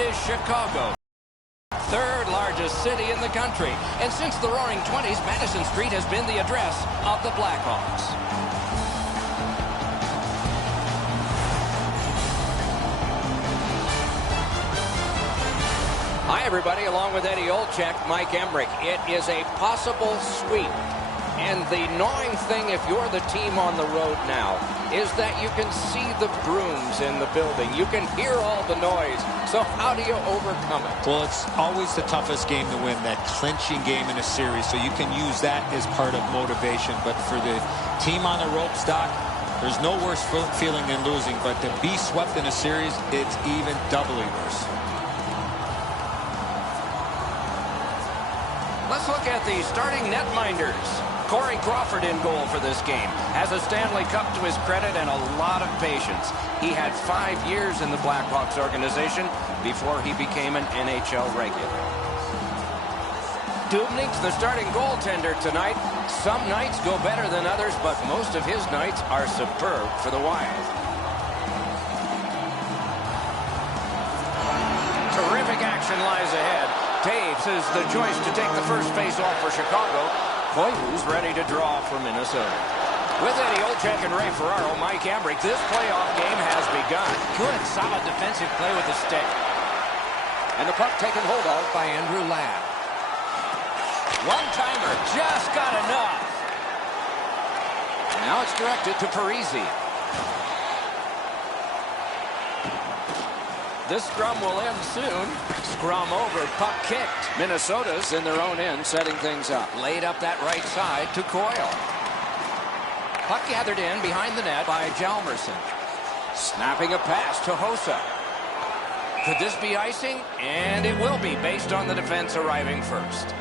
it is Chicago, third largest city in the country. And since the Roaring '20s, Madison Street has been the address of the Blackhawks. Hi, everybody. Along with Eddie Olczyk, Mike Emmerich. It is a possible sweep. And the gnawing thing, if you're the team on the road now, is that you can see the brooms in the building. You can hear all the noise. So how do you overcome it? Well, it's always the toughest game to win, that clinching game in a series. So you can use that as part of motivation. But for the team on the ropes, Doc, there's no worse feeling than losing. But to be swept in a series, it's even doubly worse. Let's look at the starting netminders. Corey Crawford in goal for this game. Has a Stanley Cup to his credit and a lot of patience. He had 5 years in the Blackhawks organization before he became an NHL regular. Dubnyk's the starting goaltender tonight. Some nights go better than others, but most of his nights are superb for the Wild. Terrific action lies ahead. Taves is the choice to take the first face-off for Chicago. Koivu's ready to draw for Minnesota. With Eddie Olczyk and Ray Ferraro, Mike Emmerich, this playoff game has begun. Good, solid defensive play with the stick. And the puck taken hold of by Andrew Ladd. One-timer, just got enough. Now it's directed to Parise. This scrum will end soon. Scrum over, puck kicked. Minnesota's in their own end, setting things up. Laid up that right side to Coyle. Puck gathered in behind the net by Hjalmarsson. Snapping a pass to Hossa. Could this be icing? And it will be, based on the defense arriving first.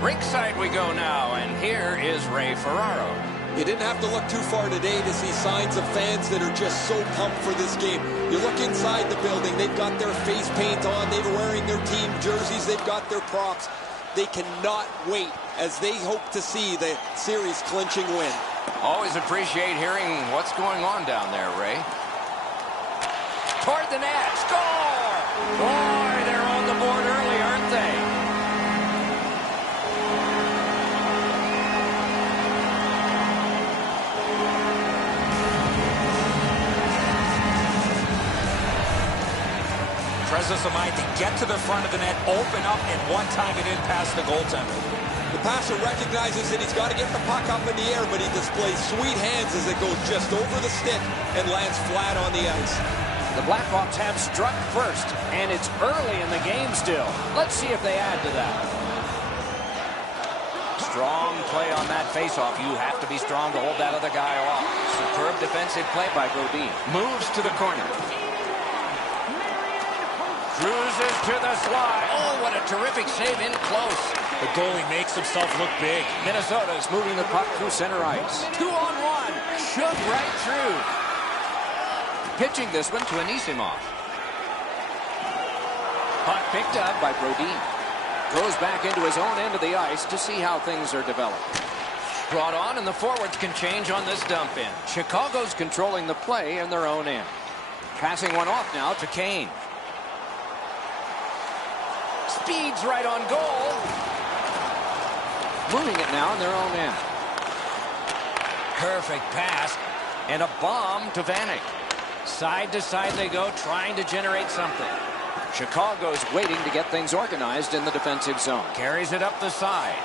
Rinkside we go now, and here is Ray Ferraro. You didn't have to look too far today to see signs of fans that are just so pumped for this game. You look inside the building, they've got their face paint on, they're wearing their team jerseys, they've got their props. They cannot wait as they hope to see the series clinching win. Always appreciate hearing what's going on down there, Ray. Toward the net, score! Boy, they're on the board early, aren't they? Presence of mind to get to the front of the net, open up, and one time it in past the goaltender. The passer recognizes that he's got to get the puck up in the air, but he displays sweet hands as it goes just over the stick and lands flat on the ice. The Blackhawks have struck first, and it's early in the game still. Let's see if they add to that. Strong play on that faceoff. You have to be strong to hold that other guy off. Superb defensive play by Brodin. Moves to the corner. Cruises to the slide. Oh, what a terrific save in close. The goalie makes himself look big. Minnesota's moving the puck through center ice. 2-on-1. Shook right through. Pitching this one to Anisimov. Puck picked up by Brodin. Goes back into his own end of the ice to see how things are developing. Brought on, and the forwards can change on this dump in. Chicago's controlling the play in their own end. Passing one off now to Kane. Speeds right on goal. Moving it now in their own end. Perfect pass. And a bomb to Vanek. Side to side they go, trying to generate something. Chicago's waiting to get things organized in the defensive zone. Carries it up the side.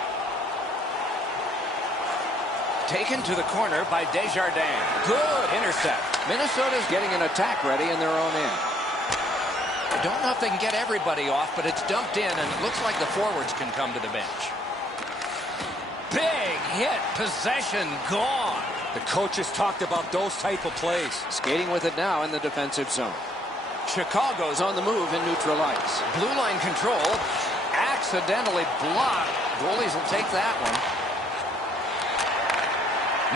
Taken to the corner by Desjardins. Good intercept. Minnesota's getting an attack ready in their own end. I don't know if they can get everybody off, but it's dumped in, and it looks like the forwards can come to the bench. Big hit. Possession gone. The coaches talked about those type of plays. Skating with it now in the defensive zone. Chicago's on the move in neutral ice. Blue line control. Accidentally blocked. Goalies will take that one.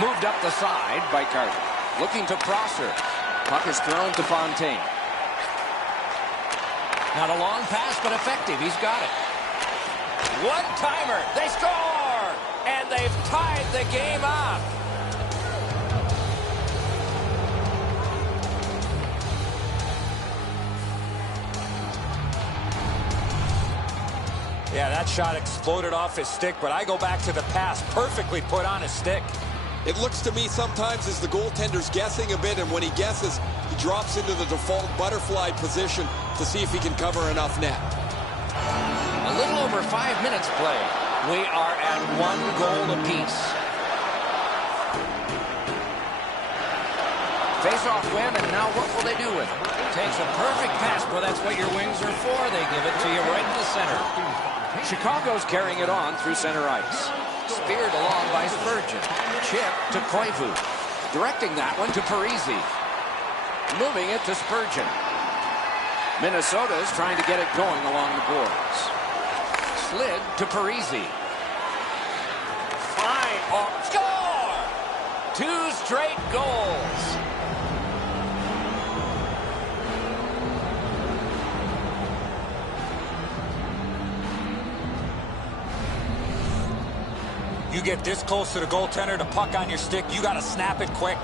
Moved up the side by Carter. Looking to Prosser. Puck is thrown to Fontaine. Not a long pass, but effective. He's got it. One-timer. They score! And they've tied the game up. That shot exploded off his stick, but I go back to the pass. Perfectly put on his stick. It looks to me sometimes as the goaltender's guessing a bit, and when he guesses, he drops into the default butterfly position to see if he can cover enough net. A little over 5 minutes played. We are at 1 goal apiece. Face-off win, and now what will they do with it? Takes a perfect pass. Well, that's what your wings are for. They give it to you right in the center. Chicago's carrying it on through center ice. Speared along by Spurgeon. Chip to Koivu. Directing that one to Parisi. Moving it to Spurgeon. Minnesota's trying to get it going along the boards. Slid to Parisi. Fine. Oh, score! 2 straight goals. You get this close to the goaltender, the puck on your stick, you got to snap it quick.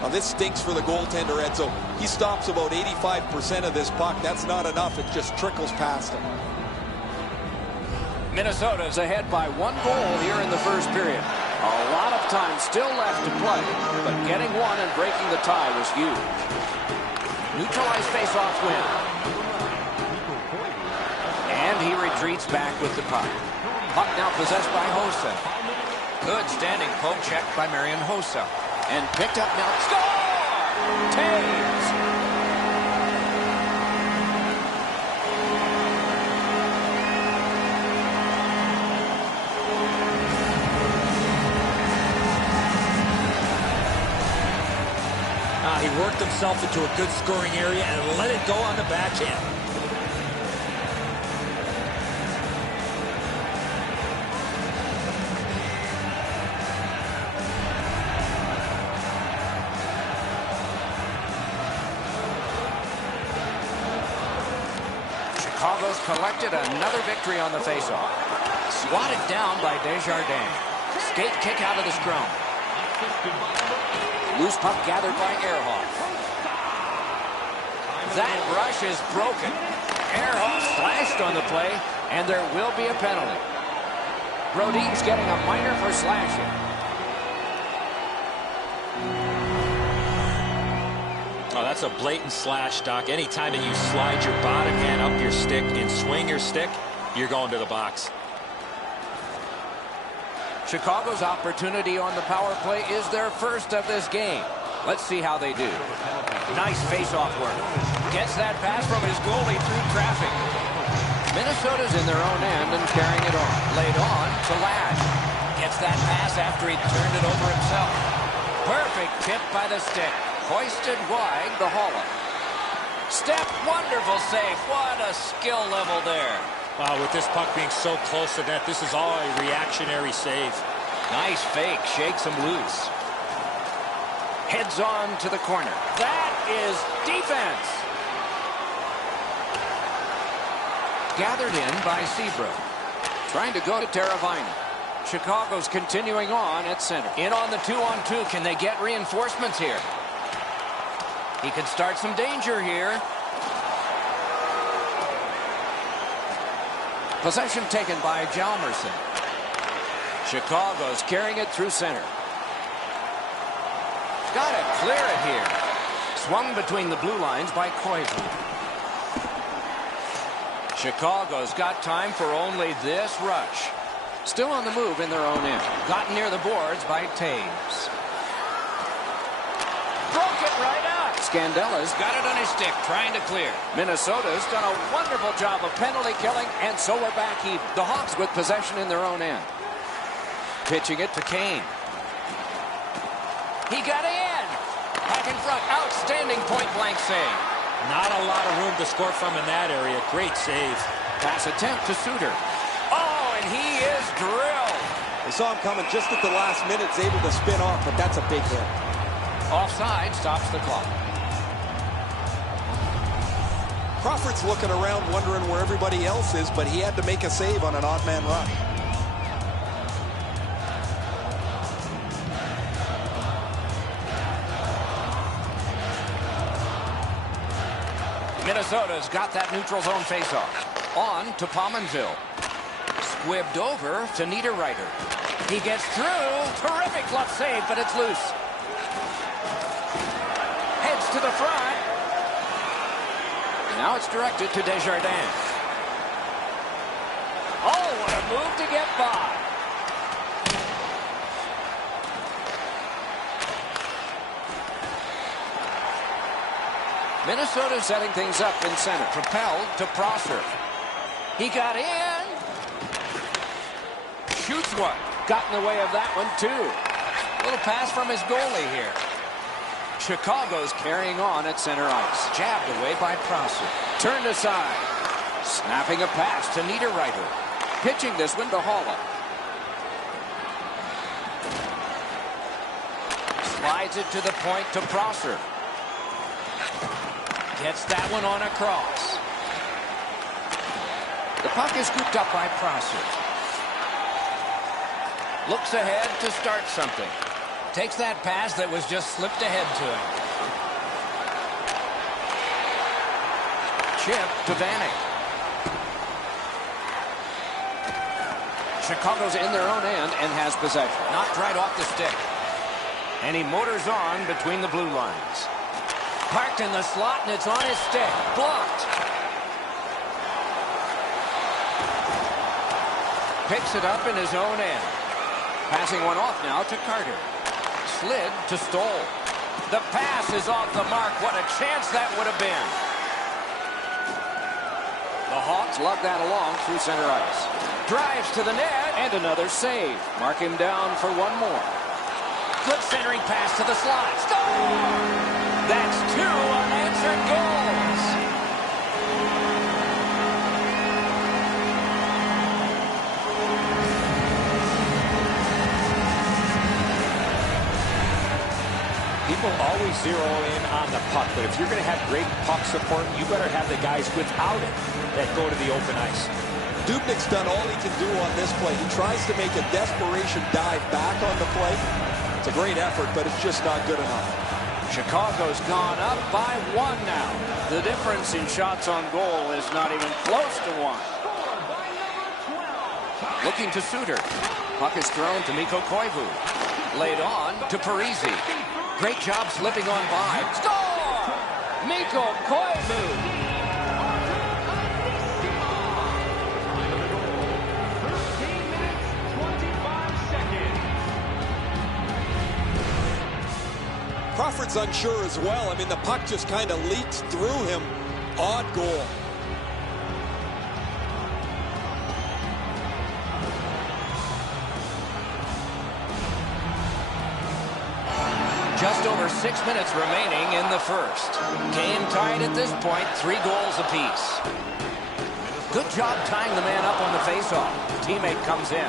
Now this stinks for the goaltender, Edzo. He stops about 85% of this puck. That's not enough. It just trickles past him. Minnesota's ahead by 1 goal here in the first period. A lot of time still left to play, but getting one and breaking the tie was huge. Neutralized face-off win. And he retreats back with the puck. Puck now possessed by Hossa. Good standing poke check by Marian Hossa. And picked up now. Score! Taves! He worked himself into a good scoring area and let it go on the backhand. Chicago's collected another victory on the faceoff. Swatted down by Desjardins. Skate kick out of the scrum. Loose puck gathered by Ehrhoff. That rush is broken. Ehrhoff slashed on the play, and there will be a penalty. Brodin's getting a minor for slashing. Oh, that's a blatant slash, Doc. Anytime that you slide your bottom hand up your stick and swing your stick, you're going to the box. Chicago's opportunity on the power play is their first of this game. Let's see how they do. Nice face-off work. Gets that pass from his goalie through traffic. Minnesota's in their own end and carrying it on. Laid on to Lash. Gets that pass after he turned it over himself. Perfect tip by the stick. Hoisted wide the Holla. Step, wonderful save. What a skill level there. Wow, with this puck being so close to net, this is all a reactionary save. Nice fake, shakes him loose. Heads on to the corner. That is defense. Gathered in by Seabrook. Trying to go to Teravainen. Chicago's continuing on at center. In on the 2-on-2. Can they get reinforcements here? He could start some danger here. Possession taken by Hjalmarsson. Chicago's carrying it through center. Got to clear it here. Swung between the blue lines by Koivu. Chicago's got time for only this rush. Still on the move in their own end. Got near the boards by Taves. Broke it right up. Scandella's got it on his stick, trying to clear. Minnesota's done a wonderful job of penalty killing, and so we're back even. The Hawks with possession in their own end. Pitching it to Kane. He got in. Back in front. Outstanding point-blank save. Not a lot of room to score from in that area. Great save. Pass attempt to Suter. Oh, and he is drilled. They saw him coming just at the last minute. He's able to spin off, but that's a big hit. Offside stops the clock. Crawford's looking around wondering where everybody else is, but he had to make a save on an odd man rush. Minnesota's got that neutral zone faceoff. On to Pominville. Squibbed over to Niederreiter. He gets through. Terrific glove save, but it's loose. Heads to the front. Now it's directed to Desjardins. Oh, what a move to get by. Minnesota setting things up in center. Propelled to Prosser. He got in. Shoots one. Got in the way of that one, too. Little pass from his goalie here. Chicago's carrying on at center ice. Jabbed away by Prosser. Turned aside. Snapping a pass to Niederreiter. Pitching this one to Haula. Slides it to the point to Prosser. Gets that one on across. The puck is scooped up by Prosser. Looks ahead to start something. Takes that pass that was just slipped ahead to him. Chip to Vanek. Chicago's in their own end and has possession. Knocked right off the stick. And he motors on between the blue lines. Parked in the slot, and it's on his stick. Blocked. Picks it up in his own end. Passing one off now to Carter. Slid to Stoll. The pass is off the mark. What a chance that would have been. The Hawks lug that along through center ice. Drives to the net, and another save. Mark him down for one more. Good centering pass to the slot. Stoll! That's 2 unanswered goals. People always zero in on the puck, but if you're going to have great puck support, you better have the guys without it that go to the open ice. Dubnik's done all he can do on this play. He tries to make a desperation dive back on the play. It's a great effort, but it's just not good enough. Chicago's gone up by 1 now. The difference in shots on goal is not even close to 1. Looking to Suter. Puck is thrown to Mikko Koivu. Laid on to Parise. Great job slipping on by. Score! Mikko Koivu. Crawford's unsure as well. I mean, the puck just kind of leaks through him. Odd goal. Just over 6 minutes remaining in the first. Game tied at this point, 3 goals apiece. Good job tying the man up on the faceoff. Teammate comes in.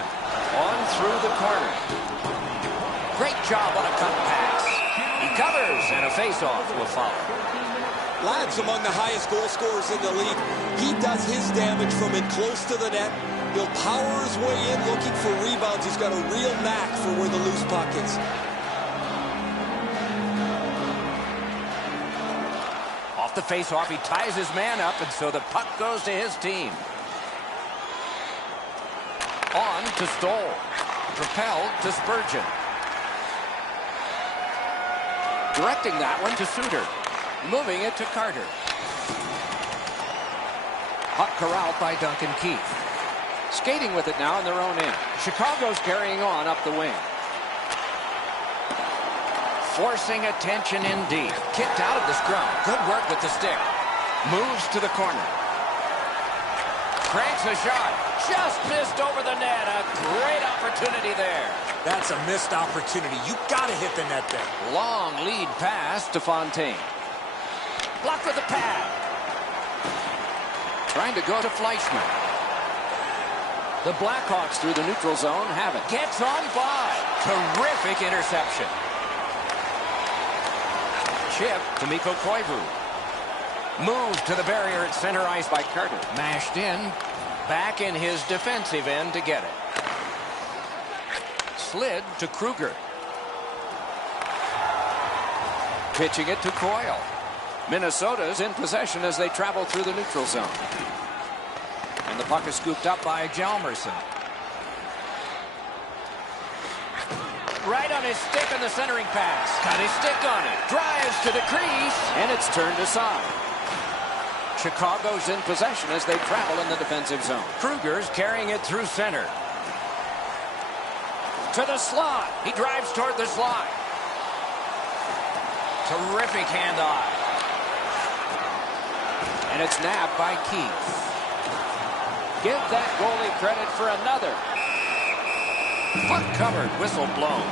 On through the corner. Great job on a cut pass. He covers, and a faceoff will follow. Ladd's among the highest goal scorers in the league. He does his damage from in close to the net. He'll power his way in looking for rebounds. He's got a real knack for where the loose puck is. Off the faceoff, he ties his man up, and so the puck goes to his team. On to Stoll. Propelled to Spurgeon. Directing that one to Suter. Moving it to Carter. Puck corralled by Duncan Keith. Skating with it now in their own end. Chicago's carrying on up the wing. Forcing attention in deep. Kicked out of the scrum. Good work with the stick. Moves to the corner. Cranks a shot. Just missed over the net. A great opportunity there. That's a missed opportunity. You got to hit the net there. Long lead pass to Fontaine. Blocked with the pad. Trying to go to Fleischmann. The Blackhawks through the neutral zone have it. Gets on by. Terrific interception. Chip to Mikko Koivu. Moved to the barrier at center ice by Carter. Mashed in. Back in his defensive end to get it. Slid to Kruger. Pitching it to Coyle. Minnesota's in possession as they travel through the neutral zone. And the puck is scooped up by Hjalmarsson. right on his stick on the centering pass. Got his stick on it. Drives to the crease. And it's turned aside. Chicago's in possession as they travel in the defensive zone. Kruger's carrying it through center. To the slot. He drives toward the slot. Terrific handoff. And it's nabbed by Keith. Give that goalie credit for another. Puck covered, whistle blown.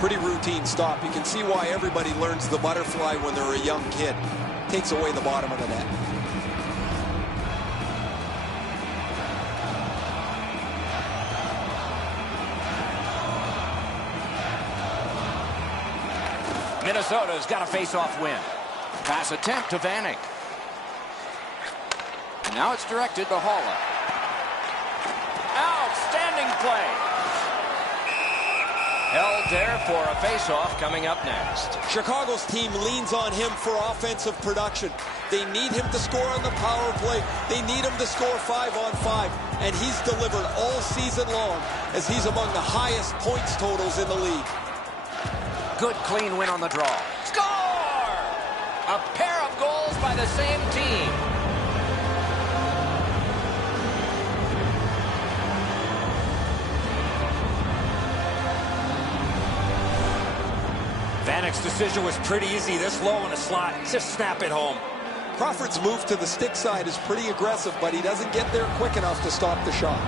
Pretty routine stop. You can see why everybody learns the butterfly when they're a young kid. Takes away the bottom of the net. Minnesota's got a face-off win. Pass attempt to Vanek. Now it's directed to Haula. Outstanding play. Held there for a face-off coming up next. Chicago's team leans on him for offensive production. They need him to score on the power play. They need him to score 5-on-5. And he's delivered all season long as he's among the highest points totals in the league. Good clean win on the draw. Score! A pair of goals by the same team. Vanek's decision was pretty easy. This low in a slot. Just snap it home. Crawford's move to the stick side is pretty aggressive, but he doesn't get there quick enough to stop the shot.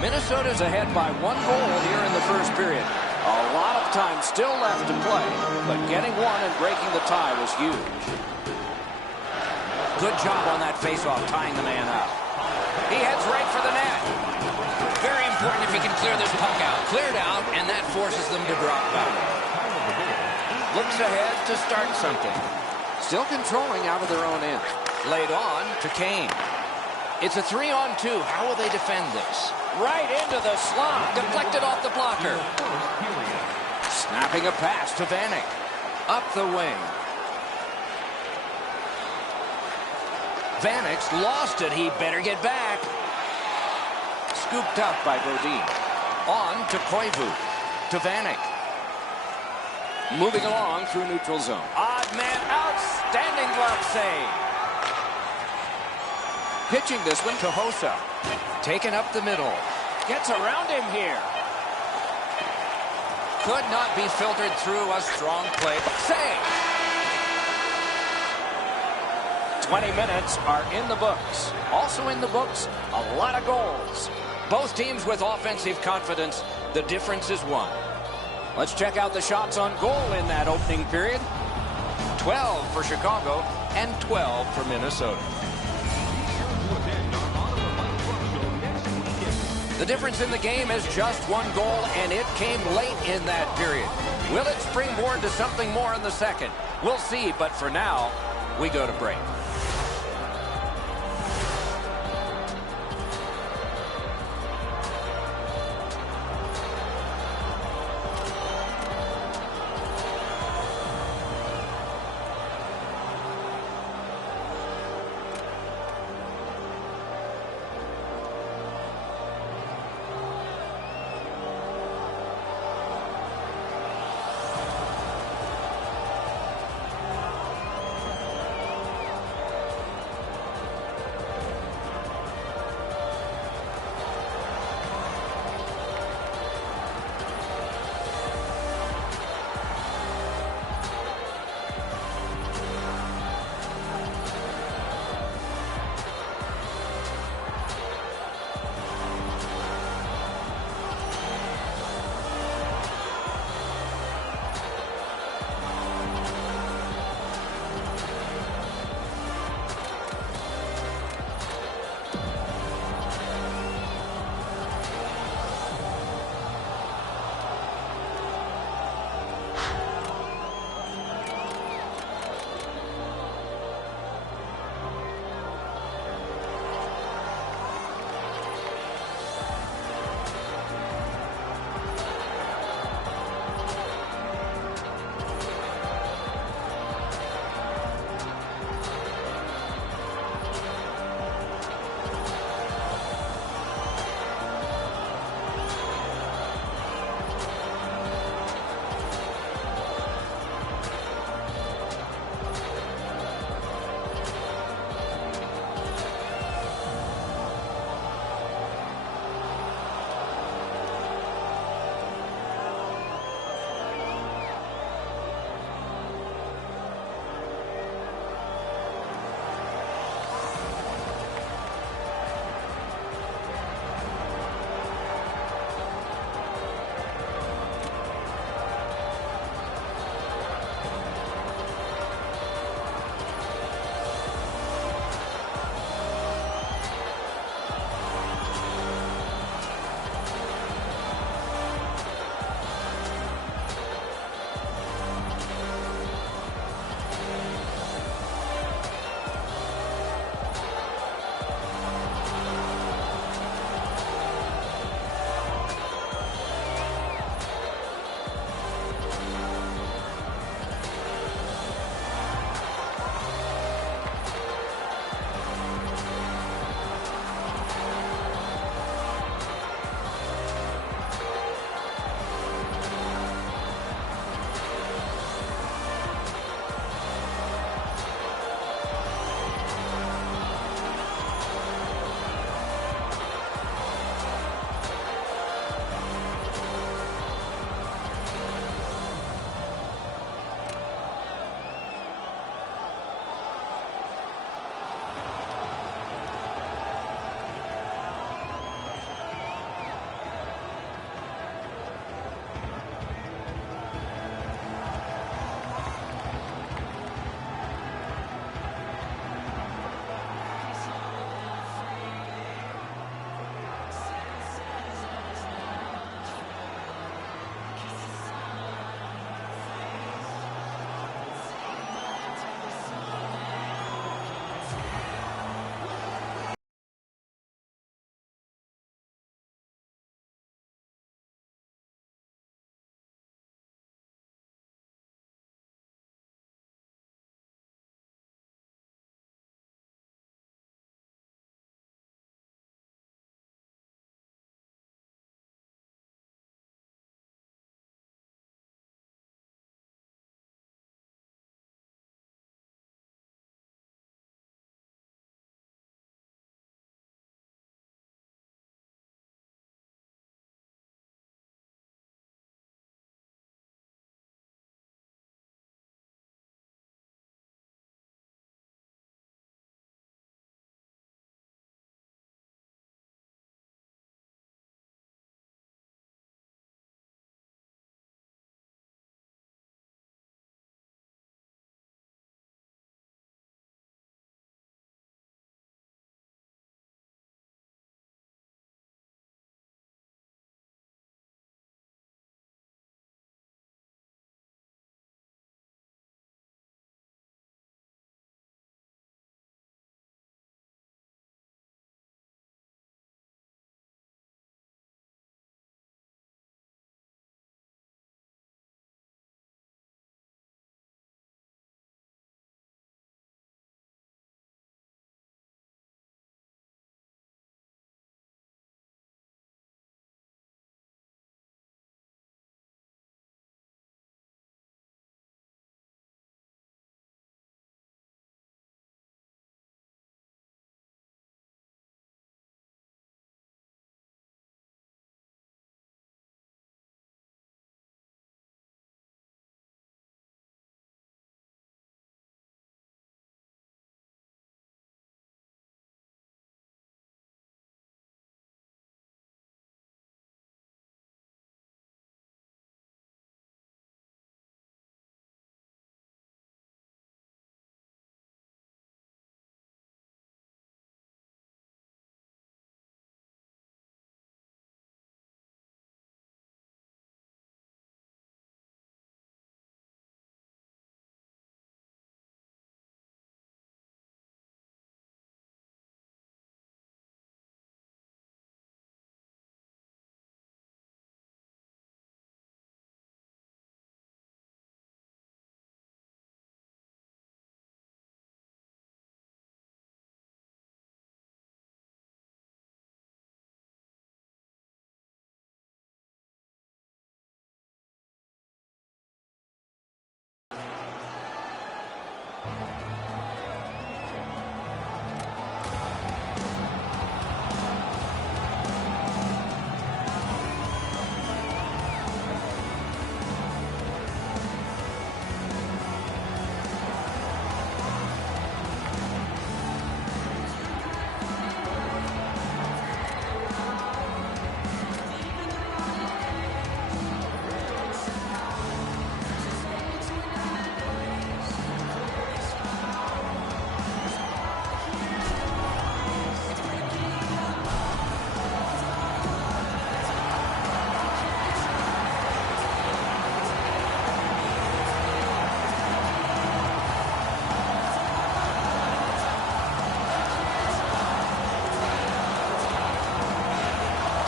Minnesota's ahead by 1 goal here in the first period. A lot of time still left to play, but getting one and breaking the tie was huge. Good job on that faceoff, tying the man up. He heads right for the net. Very important if he can clear this puck out. Cleared out, and that forces them to drop back. Looks ahead to start something. Still controlling out of their own end. Laid on to Kane. It's a 3-on-2. How will they defend this? Right into the slot. Deflected off the blocker. Snapping a pass to Vanek. Up the wing. Vanek's lost it. He better get back. Scooped up by Bodine. On to Koivu. To Vanek. Moving along through neutral zone. Odd man. Outstanding glove save. Pitching this one to Hossa. Taken up the middle. Gets around him here. Could not be filtered through a strong play. Save. 20 minutes are in the books. Also in the books, a lot of goals. Both teams with offensive confidence. The difference is 1. Let's check out the shots on goal in that opening period. 12 for Chicago and 12 for Minnesota. The difference in the game is just 1 goal, and it came late in that period. Will it springboard to something more in the second? We'll see, but for now, we go to break.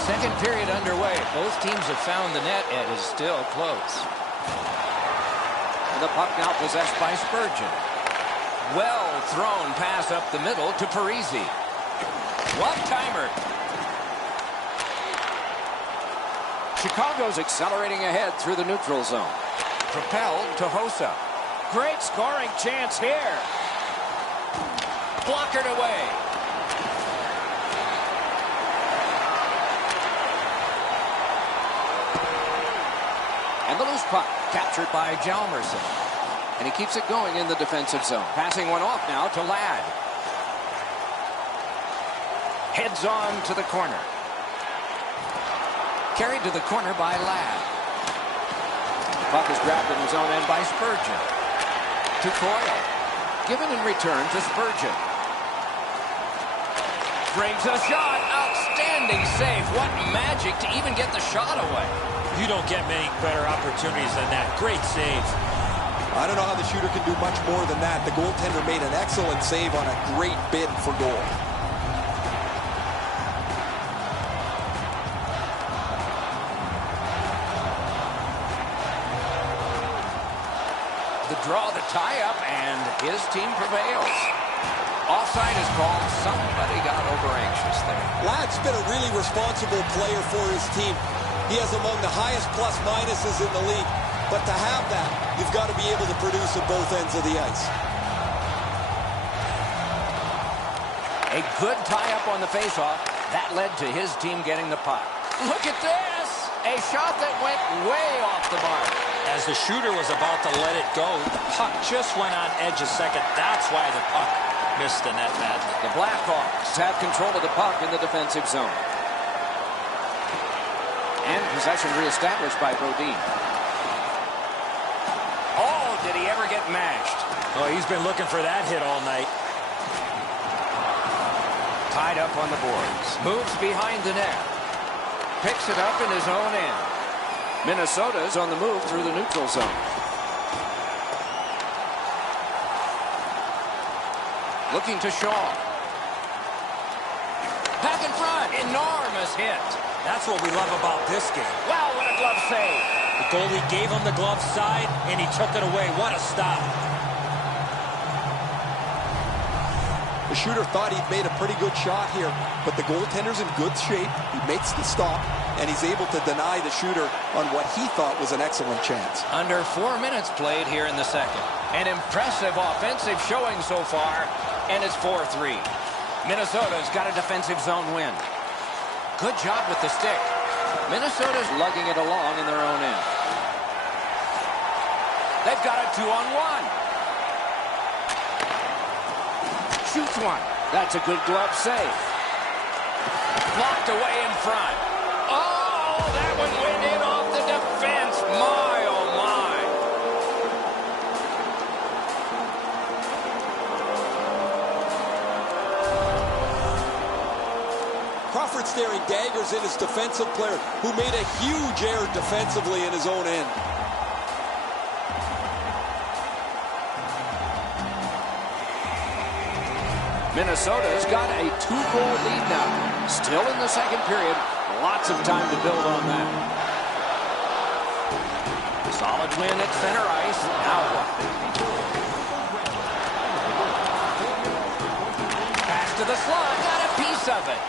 Second period underway. Both teams have found the net. It is still close. And the puck now possessed by Spurgeon. Well thrown pass up the middle to Parisi. One-timer. Chicago's accelerating ahead through the neutral zone. Propelled to Hossa. Great scoring chance here. Blockered away. And the loose puck captured by Hjalmarsson. And he keeps it going in the defensive zone. Passing one off now to Ladd. Heads on to the corner. Carried to the corner by Ladd. Puck is grabbed in his own end by Spurgeon. To Coyle. Given in return to Spurgeon. Brings a shot. Outstanding save. What magic to even get the shot away. You don't get many better opportunities than that. Great save. I don't know how the shooter can do much more than that. The goaltender made an excellent save on a great bid for goal. The draw, the tie-up, and his team prevails. Offside is called. Somebody got over-anxious there. Ladd's been a really responsible player for his team. He has among the highest plus-minuses in the league. But to have that, you've got to be able to produce at both ends of the ice. A good tie-up on the face-off. That led to his team getting the puck. Look at this! A shot that went way off the mark. As the shooter was about to let it go, the puck just went on edge a second. That's why the puck missed the net badly. The Blackhawks have control of the puck in the defensive zone. And possession reestablished by Brodin. Oh, did he ever get mashed? Oh, he's been looking for that hit all night. Tied up on the boards. Moves behind the net. Picks it up in his own end. Minnesota's on the move through the neutral zone. Looking to Shaw. Back in front. Enormous hit. That's what we love about this game. Wow, what a glove save. The goalie gave him the glove side, and he took it away. What a stop. The shooter thought he'd made a pretty good shot here, but the goaltender's in good shape. He makes the stop, and he's able to deny the shooter on what he thought was an excellent chance. Under 4 minutes played here in the second. An impressive offensive showing so far, and it's 4-3. Minnesota's got a defensive zone win. Good job with the stick. Minnesota's lugging it along in their own end. They've got a 2-on-1. Shoots one. That's a good glove save. Blocked away in front. Oh, that one went in off the defense. My, oh, my. Crawford staring daggers at his defensive player, who made a huge error defensively in his own end. Minnesota's got a 2-goal lead now. Still in the second period. Lots of time to build on that. Solid win at center ice. Now what? Pass to the slot. Got a piece of it.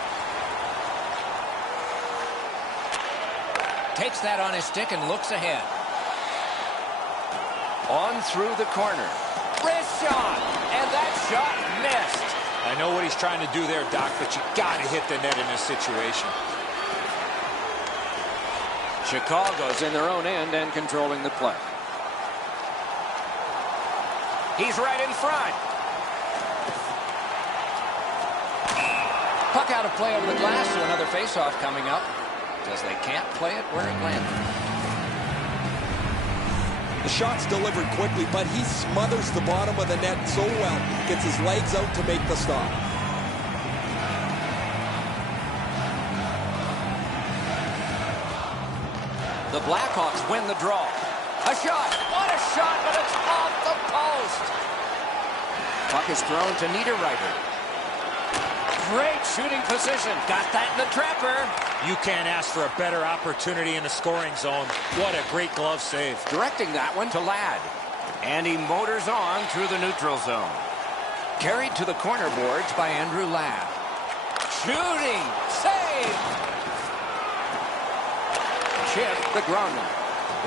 Takes that on his stick and looks ahead. On through the corner. Wrist shot. And that shot missed. I know what he's trying to do there, Doc, but you got to hit the net in this situation. Chicago's in their own end and controlling the play. He's right in front. Puck out of play over the glass, so another faceoff coming up, because they can't play it where it landed. The shot's delivered quickly, but he smothers the bottom of the net so well. Gets his legs out to make the stop. The Blackhawks win the draw. A shot. What a shot, but it's off the post. Puck is thrown to Niederreiter. Great shooting position. Got that in the trapper. You can't ask for a better opportunity in the scoring zone. What a great glove save. Directing that one to Ladd. And he motors on through the neutral zone. Carried to the corner boards by Andrew Ladd. Shooting. Save. Chip the Gromner.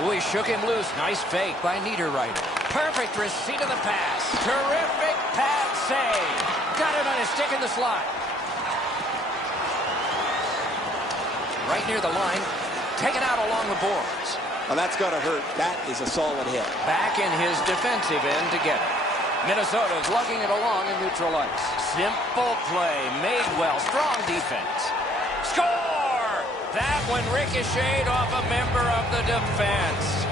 Oh, he shook him loose. Nice fake by Niederreiter. Perfect receipt of the pass. Terrific pad save. Got it on his stick in the slot. Right near the line. Taken out along the boards. Well, that's got to hurt. That is a solid hit. Back in his defensive end to get it. Minnesota's lugging it along in neutral ice. Simple play. Made well. Strong defense. Score! That one ricocheted off a member of the defense.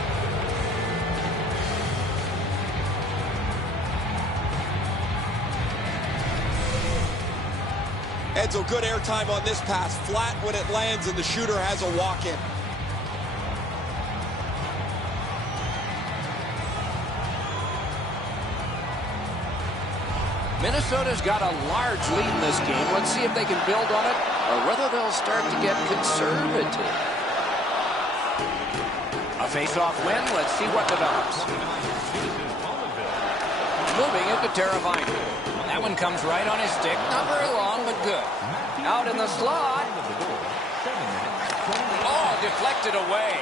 Edzo, good airtime on this pass. Flat when it lands, and the shooter has a walk-in. Minnesota's got a large lead in this game. Let's see if they can build on it or whether they'll start to get conservative. A face-off win. Let's see what develops. Moving it to Teravainen. That one comes right on his stick. Not very long, but good. Out in the slot. Oh, deflected away.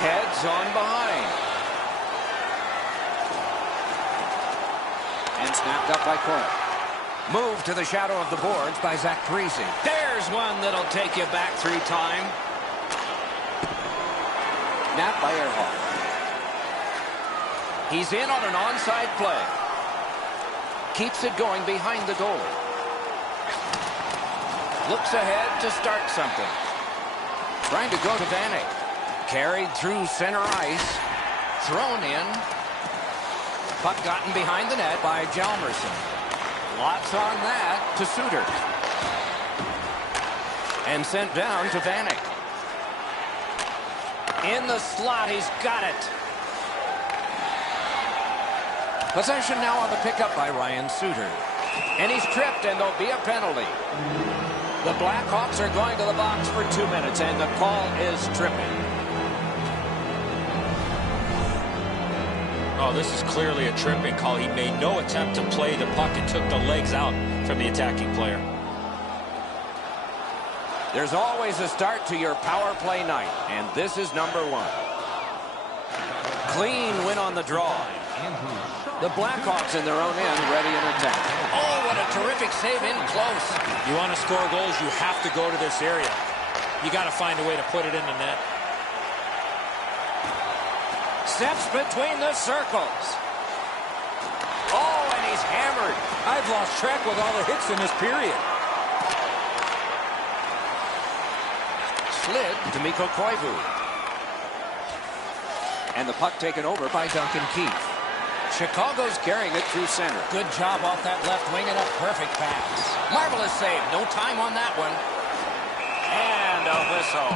Heads on behind. And snapped up by Coyle. Move to the shadow of the boards by Zach Parise. There's one that'll take you back through time. Nap by Earhart. He's in on an onside play. Keeps it going behind the goal. Looks ahead to start something. Trying to go to Vanek. Carried through center ice. Thrown in. Puck gotten behind the net by Hjalmarsson. Lots on that to Suter. And sent down to Vanek. In the slot, he's got it. Possession now on the pickup by Ryan Suter. And he's tripped, and there'll be a penalty. The Blackhawks are going to the box for 2 minutes, and the call is tripping. Oh, this is clearly a tripping call. He made no attempt to play the puck and took the legs out from the attacking player. There's always a start to your power play night, and this is number 1. Clean win on the draw. The Blackhawks in their own end, ready in attack. Oh, what a terrific save in close. You want to score goals, you have to go to this area. You got to find a way to put it in the net. Steps between the circles. Oh, and he's hammered. I've lost track with all the hits in this period. Slid to Mikko Koivu. And the puck taken over by Duncan Keith. Chicago's carrying it through center. Good job off that left wing and a perfect pass. Marvelous save. No time on that one. And a whistle.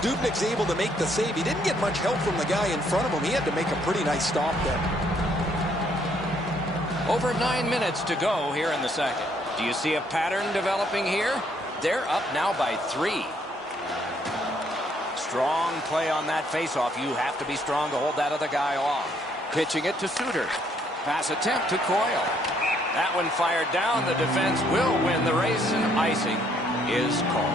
Dubnyk's able to make the save. He didn't get much help from the guy in front of him. He had to make a pretty nice stop there. Over 9 minutes to go here in the second. Do you see a pattern developing here? They're up now by 3. Strong play on that faceoff. You have to be strong to hold that other guy off. Pitching it to Suter. Pass attempt to Coyle. That one fired down. The defense will win the race, and icing is called.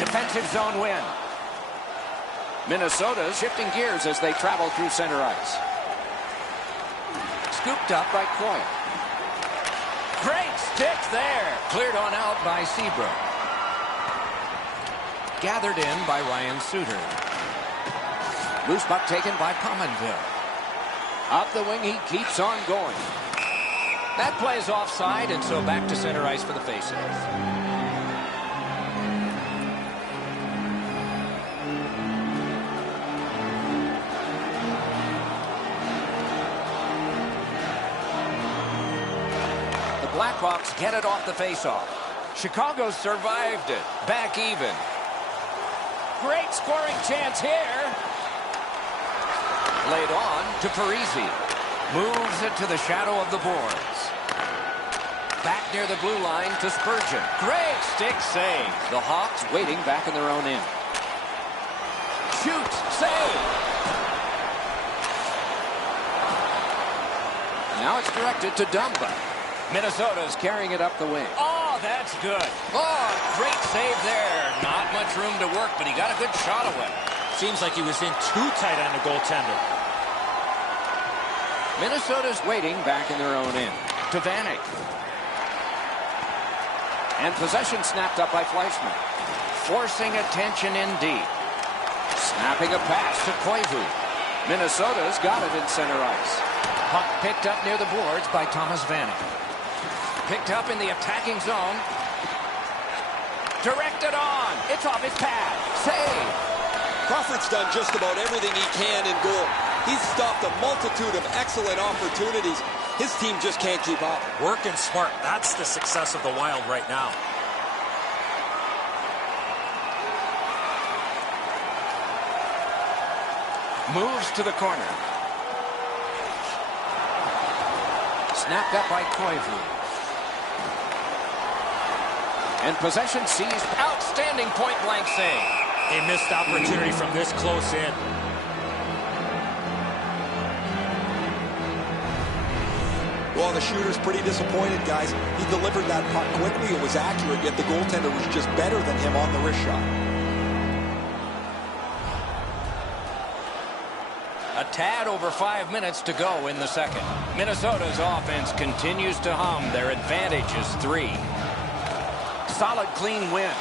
Defensive zone win. Minnesota shifting gears as they travel through center ice. Scooped up by Coyle. Great stick there. Cleared on out by Seabrook. Gathered in by Ryan Suter. Loose puck taken by Pominville. Up the wing, he keeps on going. That play is offside, and so back to center ice for the faceoff. Blackhawks get it off the faceoff. Chicago survived it. Back even. Great scoring chance here. Laid on to Parisi. Moves it to the shadow of the boards. Back near the blue line to Spurgeon. Great stick save. The Hawks waiting back in their own end. Shoots. Save. Now it's directed to Dumba. Minnesota's carrying it up the wing. Oh, that's good. Oh, great save there. Not much room to work, but he got a good shot away. Seems like he was in too tight on the goaltender. Minnesota's waiting back in their own end. To Vanek. And possession snapped up by Fleischmann. Forcing attention indeed. Snapping a pass to Koivu. Minnesota's got it in center ice. Puck picked up near the boards by Thomas Vanek. Picked up in the attacking zone. Directed on. It's off his pad. Save. Crawford's done just about everything he can in goal. He's stopped a multitude of excellent opportunities. His team just can't keep up. Working smart. That's the success of the Wild right now. Moves to the corner. Snapped up by Koivu. And possession seized. Outstanding point-blank save. A missed opportunity from this close in. Well, the shooter's pretty disappointed, guys. He delivered that puck quickly. It was accurate, yet the goaltender was just better than him on the wrist shot. A tad over 5 minutes to go in the second. Minnesota's offense continues to hum. Their advantage is 3. Solid, clean win.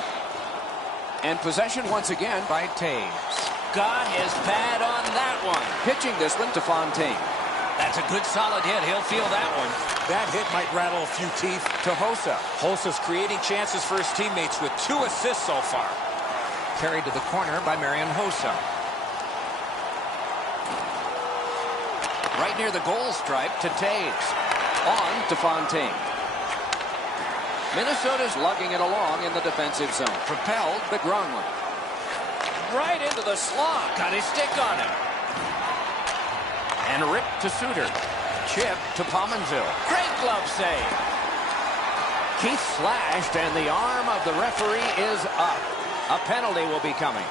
And possession once again by Taves. Got his pad on that one. Pitching this one to Fontaine. That's a good solid hit. He'll feel that one. That hit might rattle a few teeth. To Hossa. Hossa's creating chances for his teammates with 2 assists so far. Carried to the corner by Marian Hossa. Right near the goal stripe to Taves. On to Fontaine. Minnesota's lugging it along in the defensive zone. Propelled by Gronlund. Right into the slot. Got his stick on him. And ripped to Suter. Chip to Pominville. Great glove save. Keith slashed, and the arm of the referee is up. A penalty will be coming.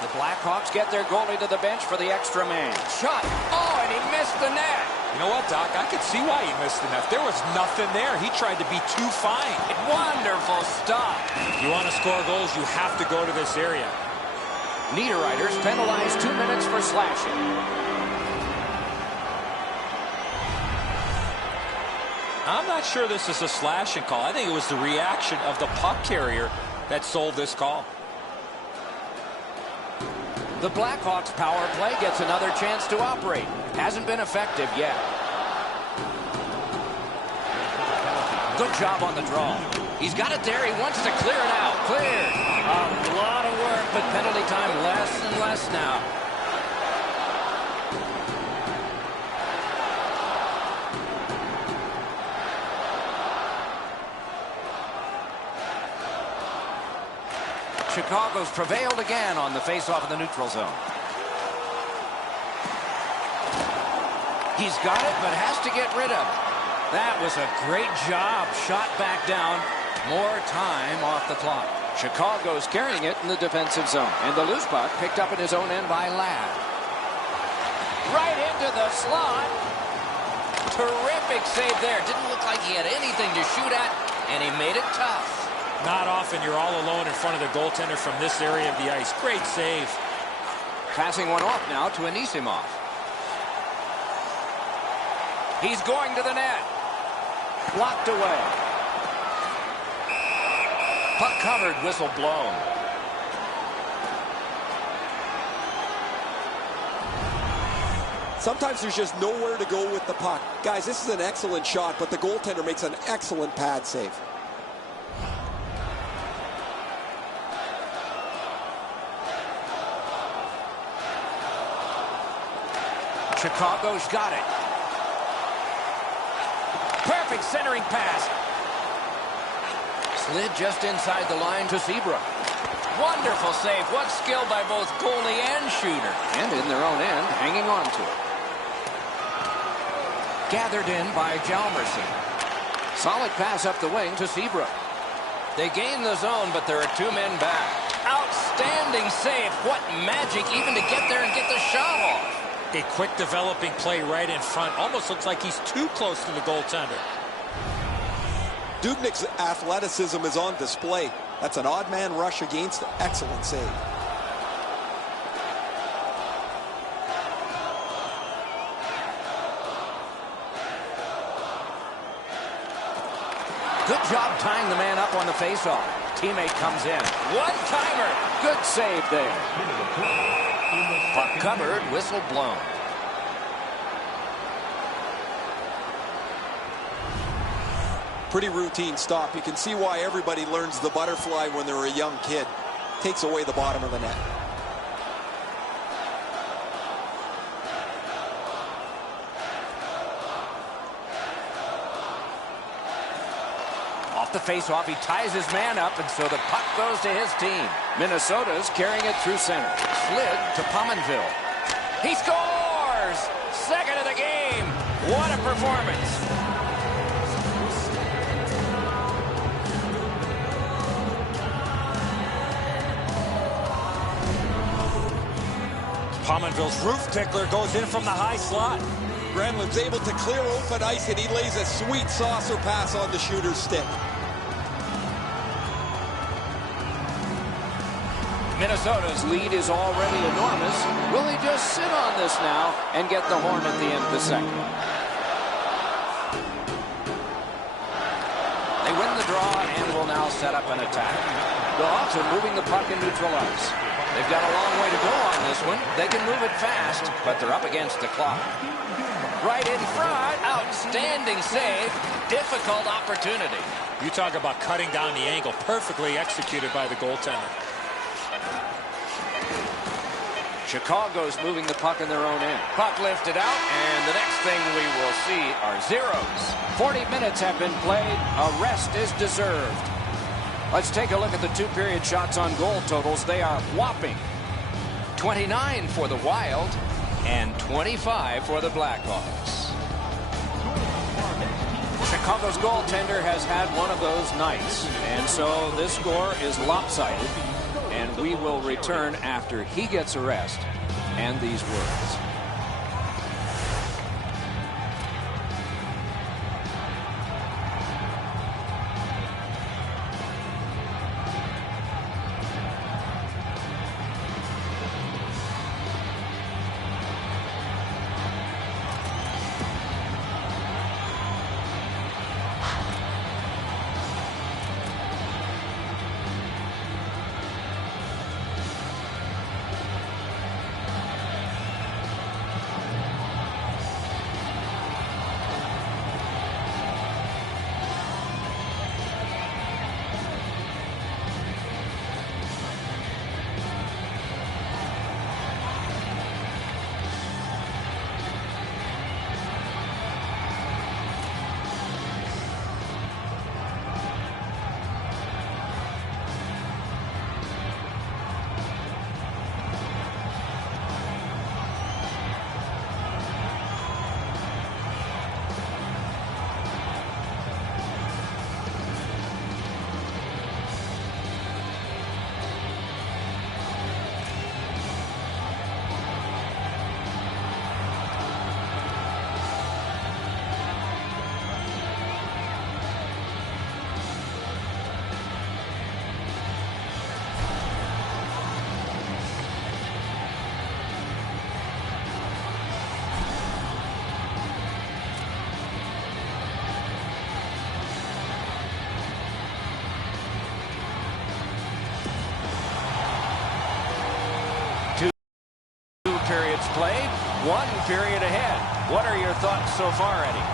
The Blackhawks get their goalie to the bench for the extra man. Shot. Oh, and he missed the net. You know what, Doc? I could see why he missed the net. There was nothing there. He tried to be too fine. Wonderful stop. You want to score goals, you have to go to this area. Niederreiter's penalized 2 minutes for slashing. I'm not sure this is a slashing call. I think it was the reaction of the puck carrier that sold this call. The Blackhawks power play gets another chance to operate. Hasn't been effective yet. Good job on the draw. He's got it there. He wants to clear it out. Cleared. A lot of work, but penalty time less and less now. Chicago's prevailed again on the faceoff in the neutral zone. He's got it, but has to get rid of it. That was a great job. Shot back down. More time off the clock. Chicago's carrying it in the defensive zone. And the loose puck picked up in his own end by Ladd. Right into the slot. Terrific save there. Didn't look like he had anything to shoot at, and he made it tough. Not often you're all alone in front of the goaltender from this area of the ice. Great save. Passing one off now to Anisimov. He's going to the net. Blocked away. Puck covered, whistle blown. Sometimes there's just nowhere to go with the puck. Guys, this is an excellent shot, but the goaltender makes an excellent pad save. Chicago's got it. Perfect centering pass. Slid just inside the line to Seabrook. Wonderful save. What skill by both goalie and shooter. And in their own end, hanging on to it. Gathered in by Hjalmarsson. Solid pass up the wing to Seabrook. They gain the zone, but there are 2 men back. Outstanding save. What magic even to get there and get the shot off. A quick developing play right in front. Almost looks like he's too close to the goaltender. Dubnyk's athleticism is on display. That's an odd man rush against. Excellent save. Good job tying the man up on the faceoff. Teammate comes in. One-timer. Good save there. Puck covered, whistle blown. Pretty routine stop. You can see why everybody learns the butterfly when they're a young kid. Takes away the bottom of the net. Off the faceoff, he ties his man up, and so the puck goes to his team. Minnesota's carrying it through center. Slid to Pominville. He scores! Second of the game. What a performance. Pominville's roof tickler goes in from the high slot. Granlund's able to clear open ice, and he lays a sweet saucer pass on the shooter's stick. Minnesota's lead is already enormous. Will he just sit on this now and get the horn at the end of the second? They win the draw and will now set up an attack. The Hawks are moving the puck in neutral ice. They've got a long way to go on this one. They can move it fast, but they're up against the clock. Right in front. Outstanding save. Difficult opportunity. You talk about cutting down the angle. Perfectly executed by the goaltender. Chicago's moving the puck in their own end. Puck lifted out, and the next thing we will see are zeros. 40 minutes have been played. A rest is deserved. Let's take a look at the 2-period shots on goal totals. They are whopping. 29 for the Wild and 25 for the Blackhawks. Chicago's goaltender has had one of those nights, and so this score is lopsided, and we will return after he gets a rest and these words. Played, 1 period ahead. What are your thoughts so far, Eddie?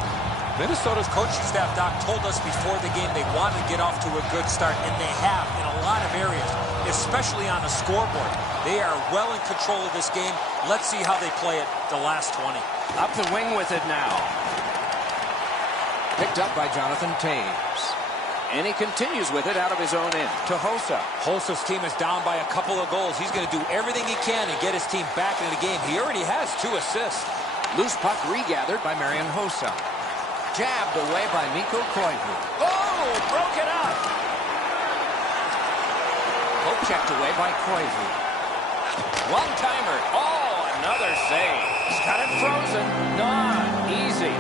Minnesota's coaching staff, Doc, told us before the game they wanted to get off to a good start, and they have in a lot of areas, especially on the scoreboard. They are well in control of this game. Let's see how they play it the last 20. Up the wing with it now. Picked up by Jonathan Taves. And he continues with it out of his own end to Hossa. Hossa's team is down by a couple of goals. He's going to do everything he can to get his team back into the game. He already has 2 assists. Loose puck regathered by Marian Hossa. Jabbed away by Mikko Koivu. Oh, broke it up. Poke checked away by Koivu. One-timer. Oh, another save. He's got it frozen. Not easy.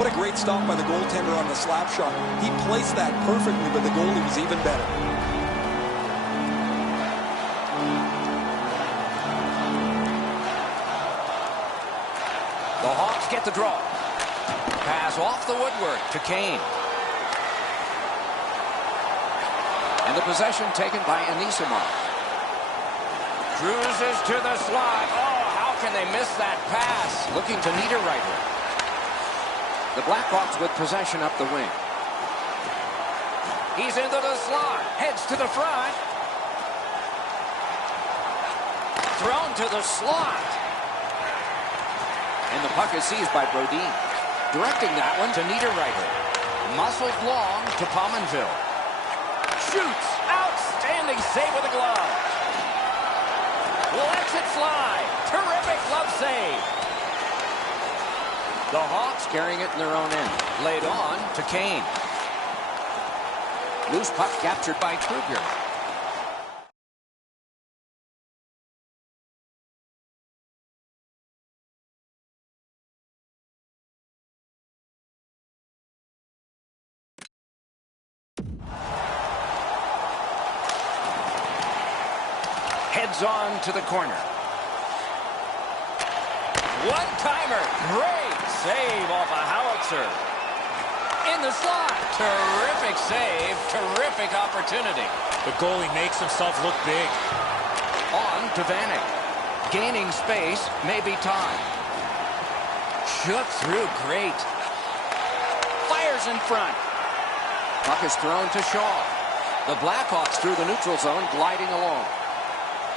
What a great stop by the goaltender on the slap shot. He placed that perfectly, but the goalie was even better. The Hawks get the draw. Pass off the woodwork to Kane. And the possession taken by Anisimov. Cruises to the slot. Oh, how can they miss that pass? Looking to Niederreiter. The Blackhawks with possession up the wing. He's into the slot. Heads to the front. Thrown to the slot. And the puck is seized by Brodin. Directing that one to Niederreiter. Muscled long to Pominville. Shoots. Outstanding save with a glove. Lets it fly. Terrific glove save. The Hawks carrying it in their own end. Laid on to Kane. Loose puck captured by Kruger. Heads on to the corner. One-timer. Great save off a howitzer. In the slot. Terrific save. Terrific opportunity. The goalie makes himself look big. On to Vanek. Gaining space. Maybe time. Shook through. Great. Fires in front. Puck is thrown to Shaw. The Blackhawks through the neutral zone, gliding along.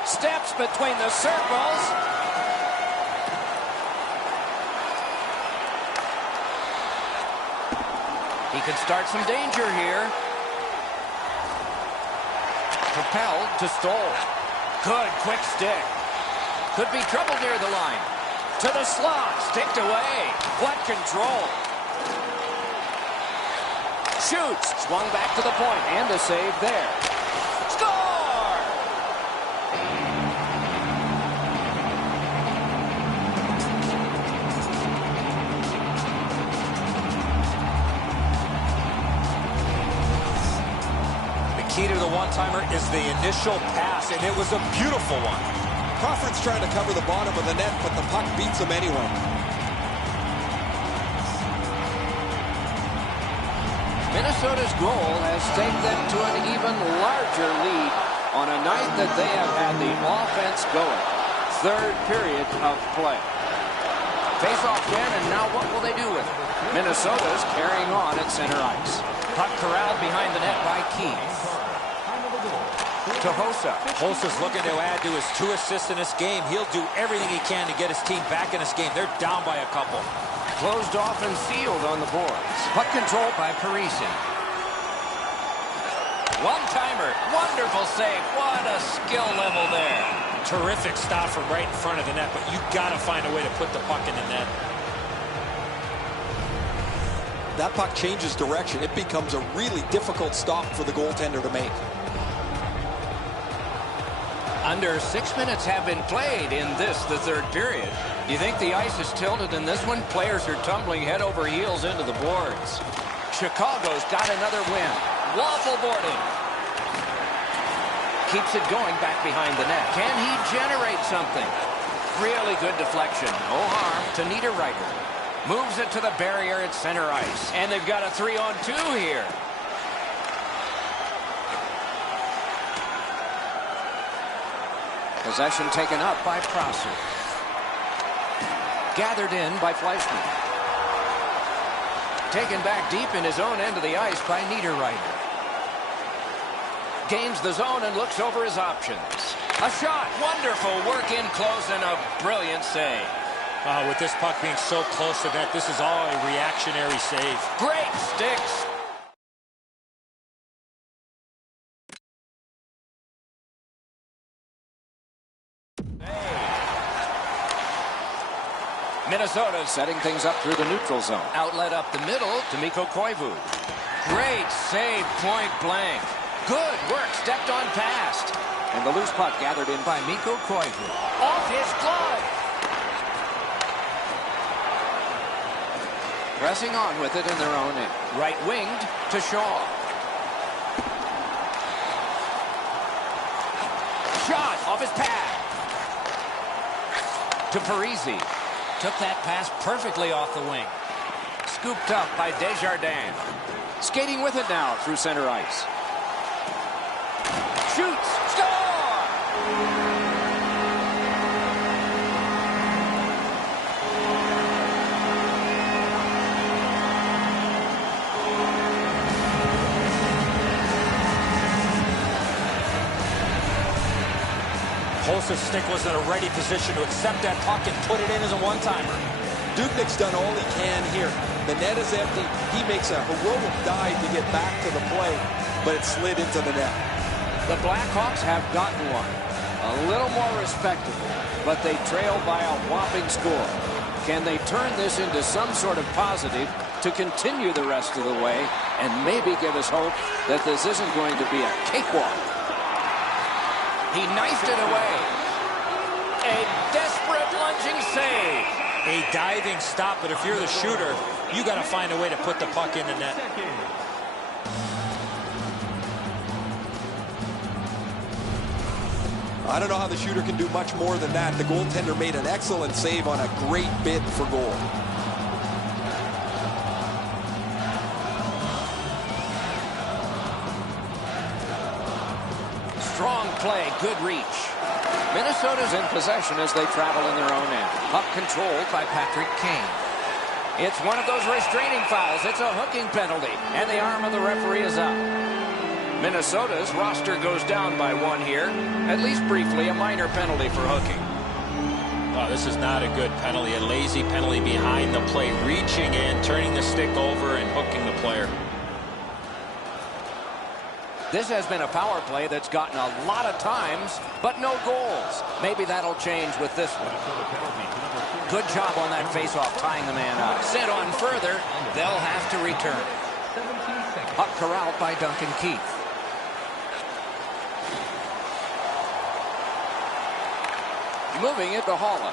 Steps between the circles. He could start some danger here. Propelled to Stoll. Good quick stick. Could be trouble near the line. To the slot. Sticked away. What control. Shoots. Swung back to the point. And a save there. Score! Key to the one-timer is the initial pass, and it was a beautiful one. Crawford's trying to cover the bottom of the net, but the puck beats him anyway. Minnesota's goal has taken them to an even larger lead on a night that they have had the offense going. Third period of play. Face-off win, and now what will they do with it? Minnesota's carrying on at center ice. Puck corralled behind the net by Keith. To Hossa. Hossa's looking to add to his 2 assists in this game. He'll do everything he can to get his team back in this game. They're down by a couple. Closed off and sealed on the boards. Puck control by Parisi. One-timer. Wonderful save. What a skill level there. Terrific stop from right in front of the net, but you got to find a way to put the puck in the net. That puck changes direction. It becomes a really difficult stop for the goaltender to make. Under 6 minutes have been played in this, the third period. Do you think the ice is tilted in this one? Players are tumbling head over heels into the boards. Chicago's got another win. Waffle boarding. Keeps it going back behind the net. Can he generate something? Really good deflection. No harm to Niederreiter. Moves it to the barrier at center ice. And they've got a 3-on-2 here. Possession taken up by Prosser. Gathered in by Fleischmann. Taken back deep in his own end of the ice by Niederreiter. Gains the zone and looks over his options. A shot. Wonderful work in close and a brilliant save. With this puck being so close to that, this is all a reactionary save. Great sticks. Minnesota setting things up through the neutral zone. Outlet up the middle to Mikko Koivu. Great save, point blank. Good work, stepped on past. And the loose puck gathered in by Mikko Koivu. Off his glove. Pressing on with it in their own end. Right winged to Shaw. Shot off his pad. To Parise. Took that pass perfectly off the wing. Scooped up by Desjardins. Skating with it now through center ice. Shoots. Score! Holz's stick was in a ready position to accept that puck and put it in as a one-timer. Dubnik's done all he can here. The net is empty. He makes a heroic dive to get back to the play, but it slid into the net. The Blackhawks have gotten one. A little more respectable, but they trail by a whopping score. Can they turn this into some sort of positive to continue the rest of the way and maybe give us hope that this isn't going to be a cakewalk? He knifed it away. A desperate lunging save. A diving stop, but if you're the shooter, you got to find a way to put the puck in the net. I don't know how the shooter can do much more than that. The goaltender made an excellent save on a great bid for goal. Strong play, good reach. Minnesota's in possession as they travel in their own end. Puck controlled by Patrick Kane. It's one of those restraining fouls. It's a hooking penalty, and the arm of the referee is up. Minnesota's roster goes down by one here. At least briefly, a minor penalty for hooking. Oh, this is not a good penalty. A lazy penalty behind the play. Reaching in, turning the stick over, and hooking the player. This has been a power play that's gotten a lot of times, but no goals. Maybe that'll change with this one. Good job on that faceoff, tying the man up. Sent on further, they'll have to return. Puck corralled by Duncan Keith. Moving it to Haula.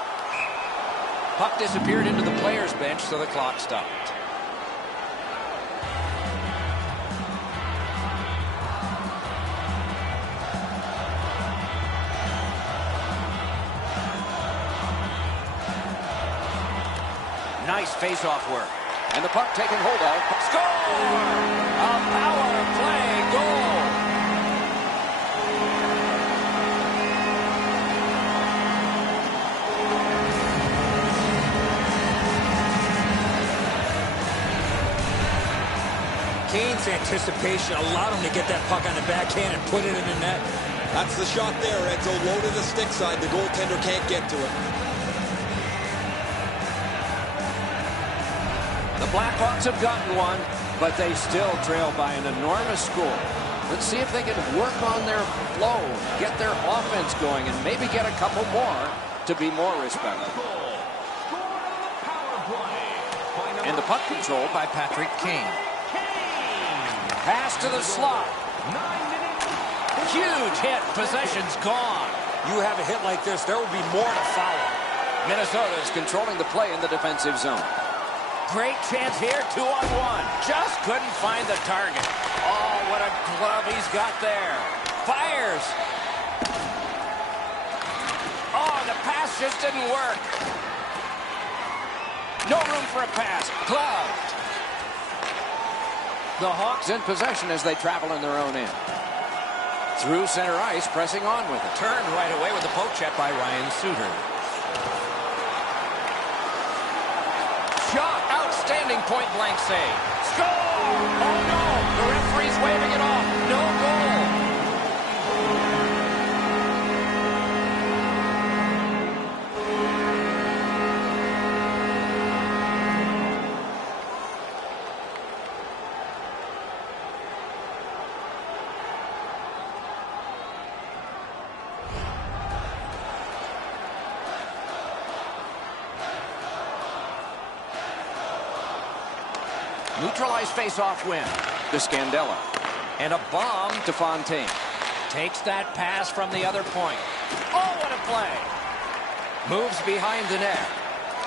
Puck disappeared into the players' bench, so the clock stopped. Nice face-off work. And the puck taken hold of. Score! A power play goal. Kane's anticipation allowed him to get that puck on the backhand and put it in the net. That's the shot there, Enzo. Low to the stick side. The goaltender can't get to it. The Blackhawks have gotten one, but they still trail by an enormous score. Let's see if they can work on their flow, get their offense going, and maybe get a couple more to be more respectable. And the puck controlled by Patrick Kane. Pass to the slot. Huge hit. Possession's gone. You have a hit like this, there will be more to follow. Minnesota is controlling the play in the defensive zone. Great chance here, 2-on-1. Just couldn't find the target. Oh, what a glove he's got there. Fires. Oh, the pass just didn't work. No room for a pass. Gloved. The Hawks in possession as they travel in their own end. Through center ice, pressing on with it. Turned right away with the poke check by Ryan Suter. Shot. Outstanding point-blank save. Score! Oh, no. The referee's waving it off. No goal. Neutralized face-off win to Scandella. And a bomb to Fontaine. Takes that pass from the other point. Oh, what a play. Moves behind the net.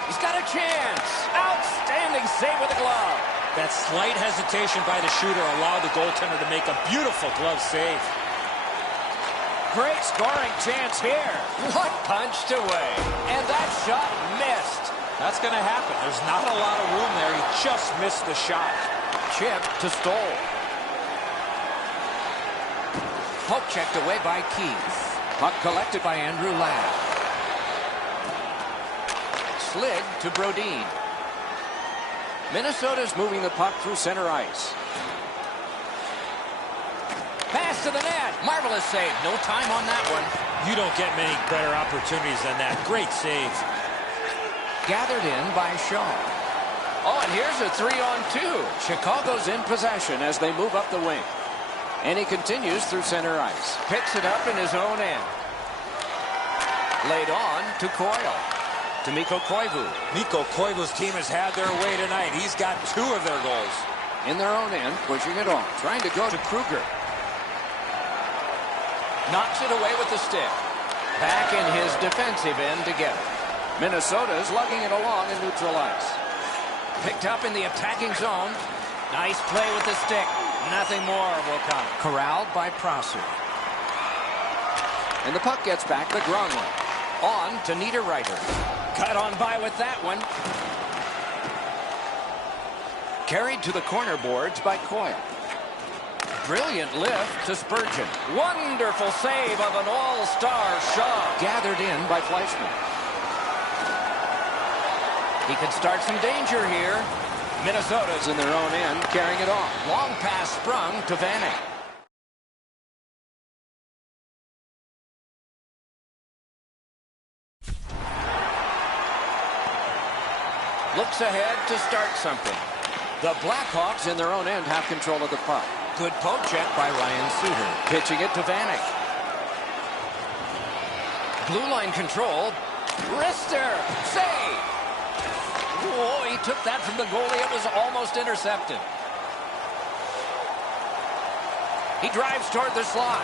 He's got a chance. Outstanding save with the glove. That slight hesitation by the shooter allowed the goaltender to make a beautiful glove save. Great scoring chance here. What punched away. And that shot missed. That's going to happen. There's not a lot of room there. He just missed the shot. Chip to Stoll. Poke checked away by Keith. Puck collected by Andrew Ladd. Slid to Brodin. Minnesota's moving the puck through center ice. Pass to the net. Marvelous save. No time on that one. You don't get many better opportunities than that. Great save. Gathered in by Shaw. Oh, and here's a 3-on-2. Chicago's in possession as they move up the wing. And he continues through center ice. Picks it up in his own end. Laid on to Coyle. To Mikko Koivu. Mikko Koivu's team has had their way tonight. He's got 2 of their goals. In their own end, pushing it on. Trying to go to Kruger. Knocks it away with the stick. Back in his defensive end to get it. Minnesota's lugging it along in neutral ice. Picked up in the attacking zone. Nice play with the stick. Nothing more will come. Corralled by Prosser. And the puck gets back to Gronlund. On to Niederreiter. Cut on by with that one. Carried to the corner boards by Coyle. Brilliant lift to Spurgeon. Wonderful save of an all-star Shaw. Gathered in by Fleischmann. He could start some danger here. Minnesota's in their own end, carrying it on. Long pass sprung to Vanek. Looks ahead to start something. The Blackhawks in their own end have control of the puck. Good poke check by Ryan Suter. Pitching it to Vanek. Blue line control. Wrister. Save. Whoa, he took that from the goalie. It was almost intercepted. He drives toward the slot.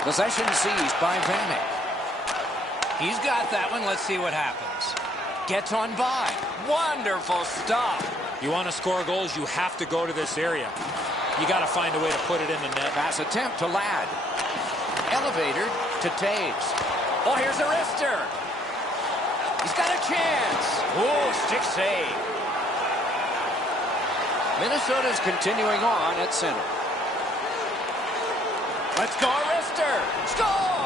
Possession seized by Vanek. He's got that one. Let's see what happens. Gets on by. Wonderful stop. You want to score goals, you have to go to this area. You got to find a way to put it in the net. Pass attempt to Ladd. Elevator to Taves. Oh, here's a wrister. He's got a chance. Oh, stick save. Minnesota's continuing on at center. Let's go, wrister. Score!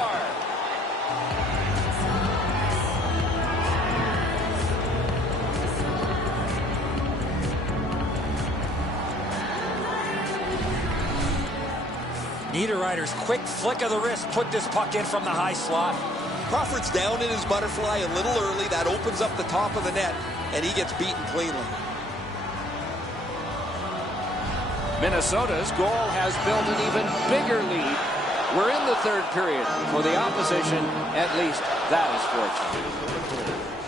Niederreiter's quick flick of the wrist put this puck in from the high slot. Crawford's down in his butterfly a little early. That opens up the top of the net, and he gets beaten cleanly. Minnesota's goal has built an even bigger lead. We're in the third period. For the opposition, at least that is fortunate.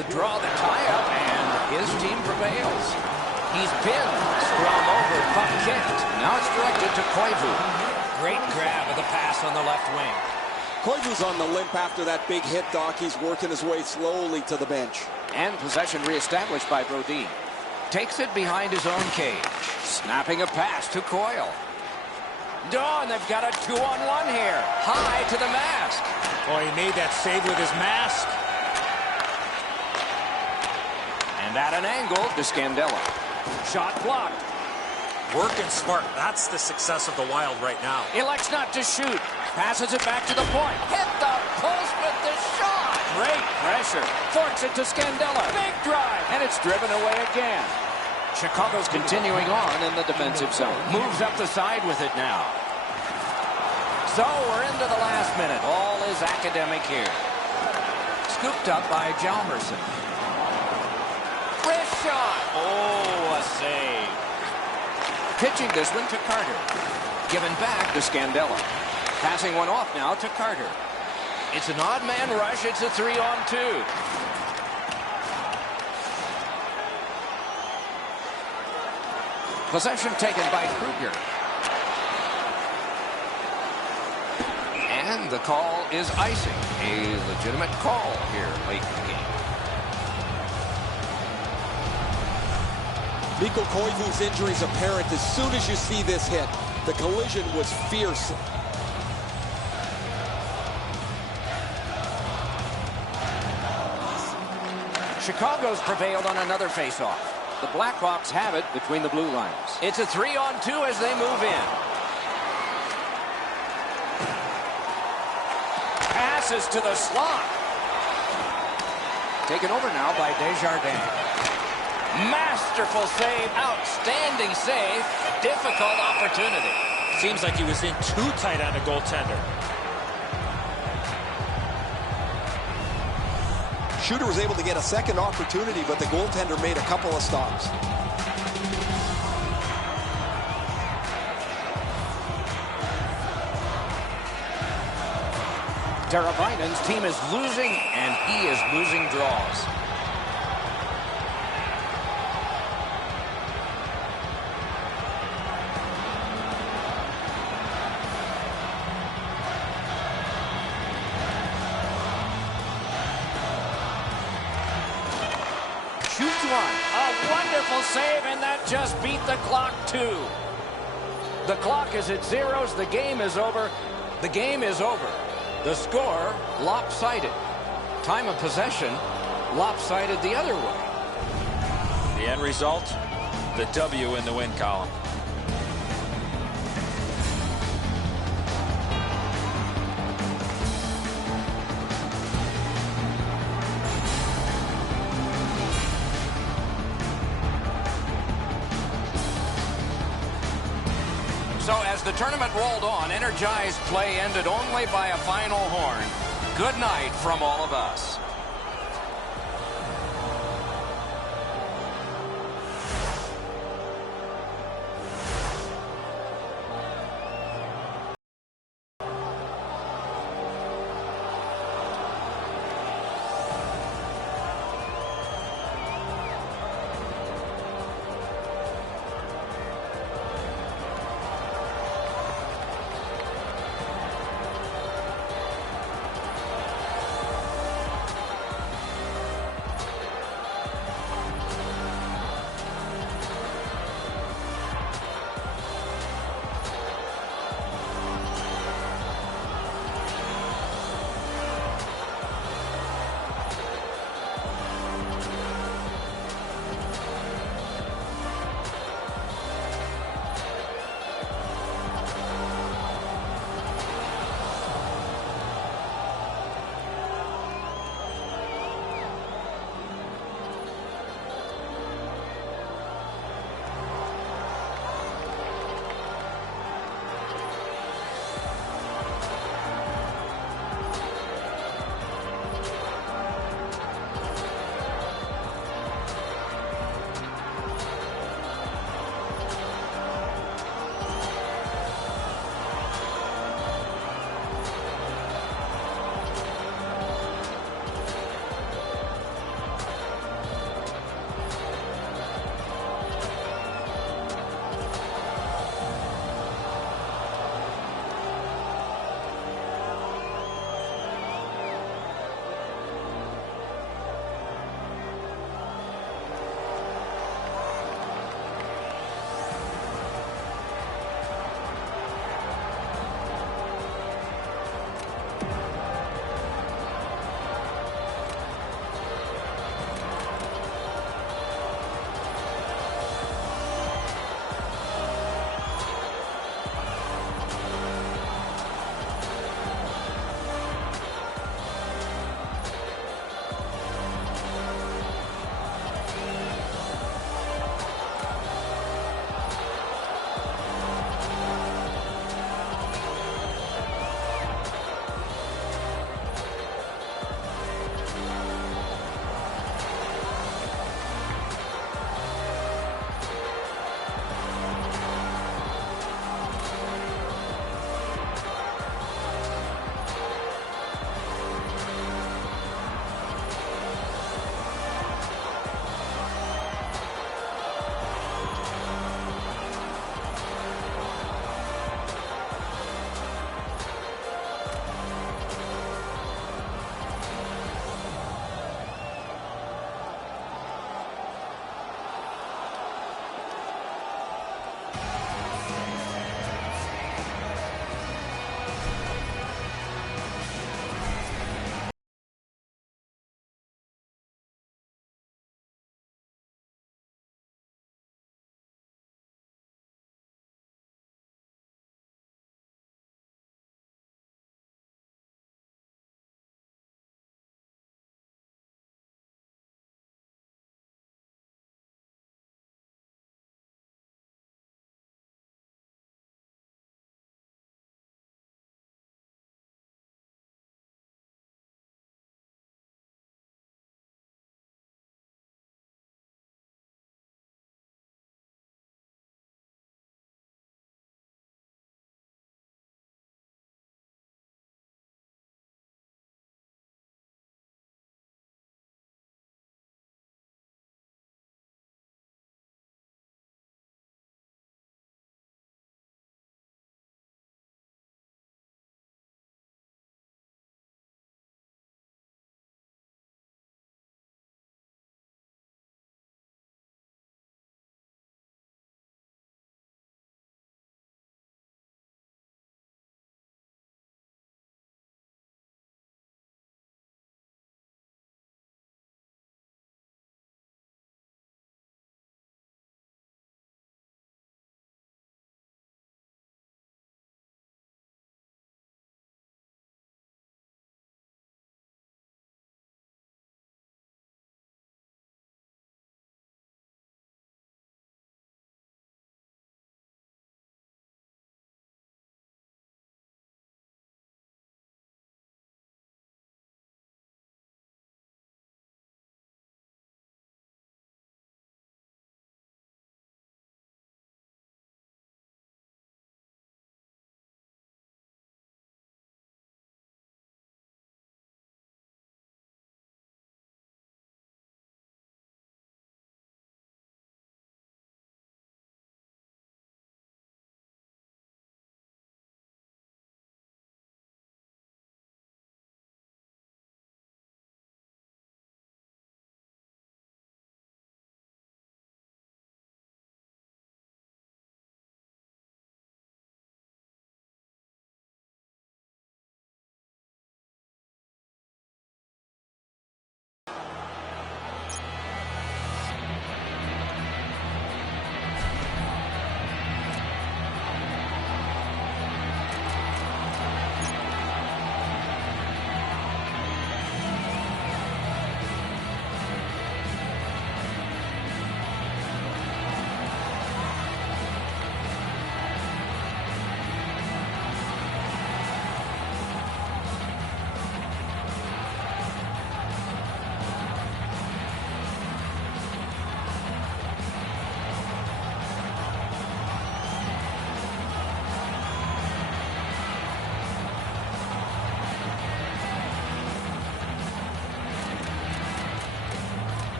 The draw, the tie-up, and his team prevails. He's pinned. Scrum over, puck kicked. Now it's directed to Koivu. Great grab of the pass on the left wing. Koivu's on the limp after that big hit, Doc. He's working his way slowly to the bench. And possession reestablished by Brodin. Takes it behind his own cage. Snapping a pass to Coyle. Dawn, they've got a 2-on-1 here. High to the mask. Oh, he made that save with his mask. And at an angle to Scandella. Shot blocked. Working smart. That's the success of the Wild right now. Elects not to shoot. Passes it back to the point. Hit the post with the shot. Great pressure. Forks it to Scandella. Big drive. And it's driven away again. Chicago's continuing on in the defensive zone. Moves up the side with it now. So we're into the last minute. All is academic here. Scooped up by Hjalmarsson. Wrist shot. Oh, a save. Pitching this one to Carter. Given back to Scandella. Passing one off now to Carter. It's an odd man rush. It's a 3-on-2. Possession taken by Kruger. And the call is icing. A legitimate call here late in the game. Mikko Koivu's injury is apparent as soon as you see this hit. The collision was fierce. Chicago's prevailed on another faceoff. The Blackhawks have it between the blue lines. It's a 3-on-2 as they move in. Passes to the slot. Taken over now by Desjardins. Masterful save. Outstanding save. Difficult opportunity. Seems like he was in too tight on the goaltender. Shooter was able to get a second opportunity, but the goaltender made a couple of stops. Teravainen's team is losing, and he is losing draws. Shoots one. A wonderful save, and that just beat the clock too. The clock is at zeros. The game is over. The game is over. The score, lopsided. Time of possession, lopsided the other way. The end result, the W in the win column. So as the tournament rolled on, energized play ended only by a final horn. Good night from all of us.